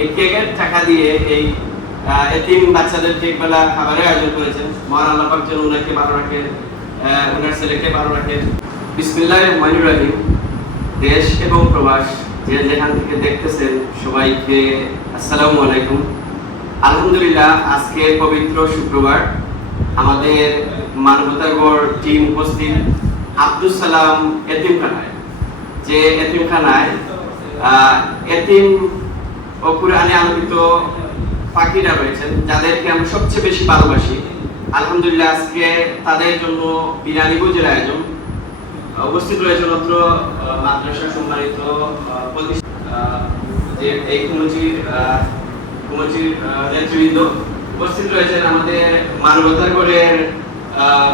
এই কেকের টাকা দিয়ে এই এতিম বাচ্চাদের ঠিক বেলা খাবারের আয়োজন করেছেন। মহান আল্লাহ পাক যেন ওনাকে ভালো রাখেন ওনার ছেলেকে ভালো রাখেন বিসমিল্লাহ রহমানির রহিম। দেশ এবং প্রবাস যে যেখান থেকে দেখতেছেন সবাইকে আসসালামু আলাইকুম। আলহামদুলিল্লাহ, আজকে পবিত্র শুক্রবার আমাদের মানবতার গড় টিম উপস্থিত আব্দুল সালাম এতিমখানায়। যে এতিমখানায় এতিম ও কুরআনে আলোকিত পাখিরা রয়েছেন, যাদেরকে আমরা সবচেয়ে বেশি ভালোবাসি। আলহামদুলিল্লাহ, আজকে তাদের জন্য বিরিয়ানি ভোজের আয়োজন। উপস্থিত রয়েছেন অত্র মাদ্রাসা সম্মানিত যে এই কুমচির কুমচির নেতৃবৃন্দ। উপস্থিত রয়েছেন আমাদের মানবতার গড়ের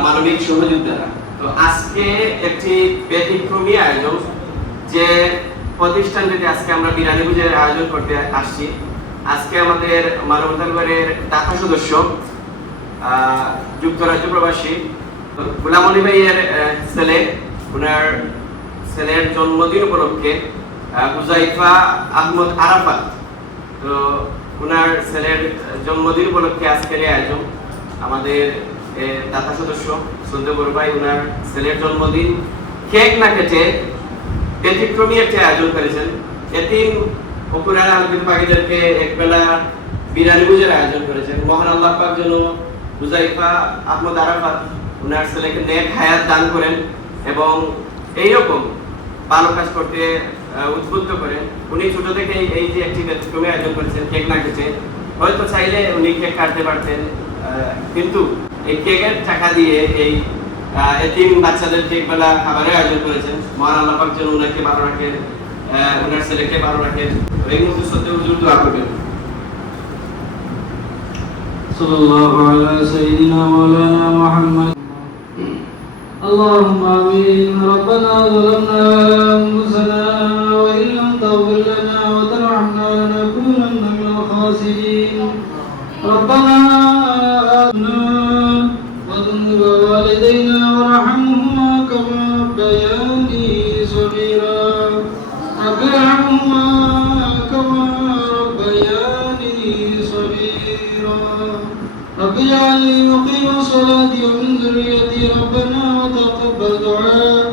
মানবিক সহযোদ্ধারা। তো আজকে একটি ব্যতিক্রমী আয়োজন, যে প্রতিষ্ঠানটিতে আজকে আমরা বিরিয়ানি ভোজের আয়োজন করতে আসছি। আজকে আমাদের মানবতার গড়ের দাতা সদস্য যুক্তরাজ্য প্রবাসী গোলাম আলী ভাইয়ের ছেলে ওনার ছেলের জন্মদিন উপলক্ষে আহ, হুজাইফা আহমদ আরাফাত। তো ওনার ছেলের জন্মদিন উপলক্ষে আজকের আয়োজন। আমাদের দাতা সদস্য বড় ভাই ওনার ছেলের জন্মদিন। কেক না কেটে ব্যতিক্রমী একটি আয়োজন করেছেন। এতিম অপুরান আলবিন পাখিদেরকে একবেলা বিরিয়ানি ভোজের আয়োজন করেছেন। মহান আল্লাহ পাক যেন হুজাইফা আহমদ আরাফাত ওনার ছেলেকে নেক হায়াত দান করেন এবং এইরকম ভালো কাজ করতে উদ্বুদ্ধ করেন। উনি ছোট থেকে এই যে একটি ব্যতিক্রমী আয়োজন করেছেন, কেক না কেটে হয়তো চাইলে উনি কেক কাটতে পারতেন কিন্তু এই কেকের টাকা দিয়ে এই এতিম বাচ্চাদের ঠিক বেলা খাবারের আয়োজন করেছেন মহান আল্লাহ পাক যেন ওনাকে ভালো রাখেন আহ, ওনার ছেলেকে ভালো রাখেন এই মুহূর্তে সত্যি হুজুর দোয়া করবেন صلى الله على سيدنا مولانا محمد اللهم امين ربنا ظلمنا انفسنا وان لم تغفر لنا وترحمنا لنكونن من الخاسرين ربنا آتنا وذنوب والدينا وارحمهما كما ربياني صغيرا. رب كما ربياني صغيرا. رب اجعلني مقيم الصلاة ومن ذريتي ربنا وتقبل دعاء.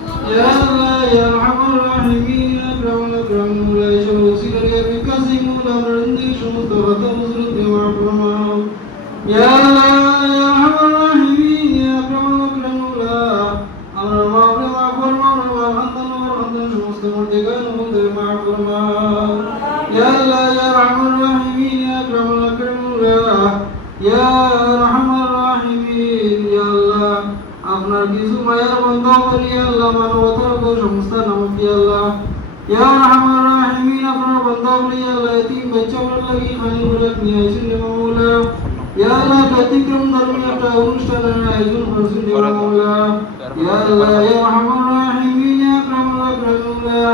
Yeah. আপনার কিছু মায়ের বন্ধ করি আল্লাহ মানবতার সমস্ত নামক আল্লাহ। ইয়া রহমান রাহিমিন আপনার বন্ধ করি আল্লাহ এতিম বাচ্চাগুলো লাগি খানি বলে নিয়ে আইসুন রে মাওলা। ইয়া আল্লাহ ব্যতিক্রম ধর্মী একটা অনুষ্ঠানের আয়োজন করছেন রে মাওলা। ইয়া আল্লাহ ইয়া রহমান রাহিমিন ইয়া আকরামুল আকরামুল্লাহ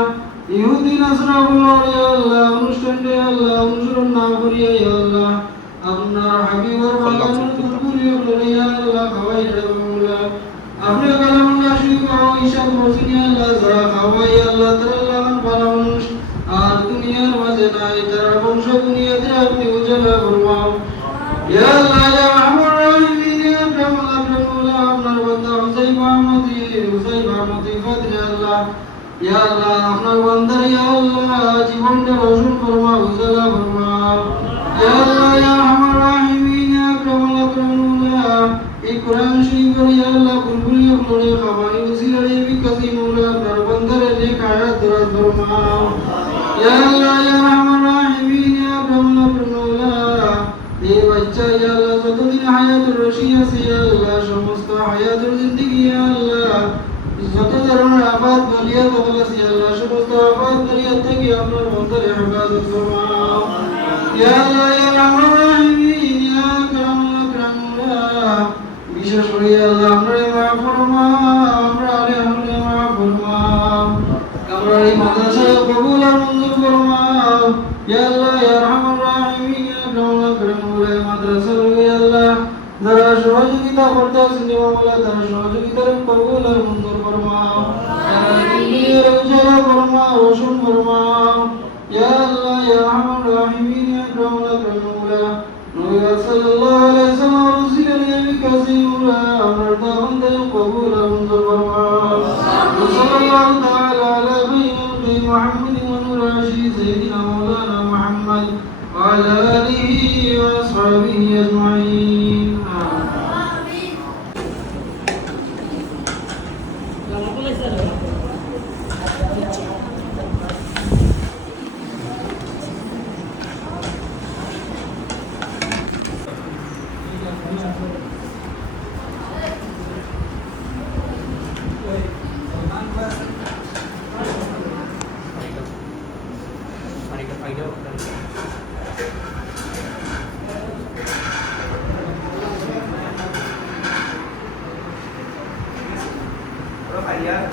ইহুদি নাসরাগুলো ইয়া আল্লাহ অনুষ্ঠানটা আল্লাহ অনুসরণ না করিয়া ইয়া আল্লাহ। আপনার হাবিবর বাগানের ফুলগুলি লড়িয়া আল্লাহ খাওয়াই মাওলা আপনি কালামুল্লাহ শুরু করো ঈশান মসজিদ আল্লাহ যারা খাওয়াই আল্লাহ তাআলা লাগান ভালো মানুষ আর দুনিয়ার মাঝে নাই তারা বংশ দুনিয়াতে আপনি উজালা ফরমাও ইয়া আল্লাহ ইয়া রহমান রাহিমিন ইয়া আকরামুল আকরামুল্লাহ আপনার বান্দা হুসাইন মাহমুদি হুসাইন মাহমুদি ফাদরে আল্লাহ ইয়া আল্লাহ আপনার বান্দার ইয়া আল্লাহ জীবনটা রোশন ফরমাও উজালা ফরমাও ইয়া আল্লাহ এই বাচ্চা ইয়া আল্লাহ, যতদিন হায়াতুর রশি ইয়া আল্লাহ, সমস্ত হায়াতুর জিন্দেগি ইয়া আল্লাহ। যত ধরনের আবাদ বলিয়া তবল আছে আল্লাহ, সমস্ত আবাদ বলিয়া থেকে আপনার বন্ধের হেফাজত ফরমাও ইয়া আল্লাহ, ইয়া রহমান ইয়া আকরামুল আকরামুলা বিশেষ করে ইয়া আল্লাহ আমরা মাফ ফরমাও আমরা আলে আমলে মাফ ফরমাও আমরা এই মাদ্রাসায় কবুল আর মঞ্জুর ফরমাও ইয়া আল্লাহ, ইয়া সহযোগিতা করতে আছেন মাওলা তারা সহযোগিতার কবুল আর মঞ্জুর ফরমাও যারা দুনিয়ার উজালা ফরমাও রোশন ফরমাও ইয়া আল্লাহ ইয়া রহমান রাহিমিন ইয়া আকরামুল আকরামুল নবী সাল্লাল্লাহু আলাইহি ওয়াসাল্লাম রসুল নবী কাসিমুরা আমার দাবন্দের কবুল আর মঞ্জুর ফরমাও وصلى الله تعالى على خير محمد ونور عشي سيدنا مولانا محمد وعلى آله وأصحابه أجمعين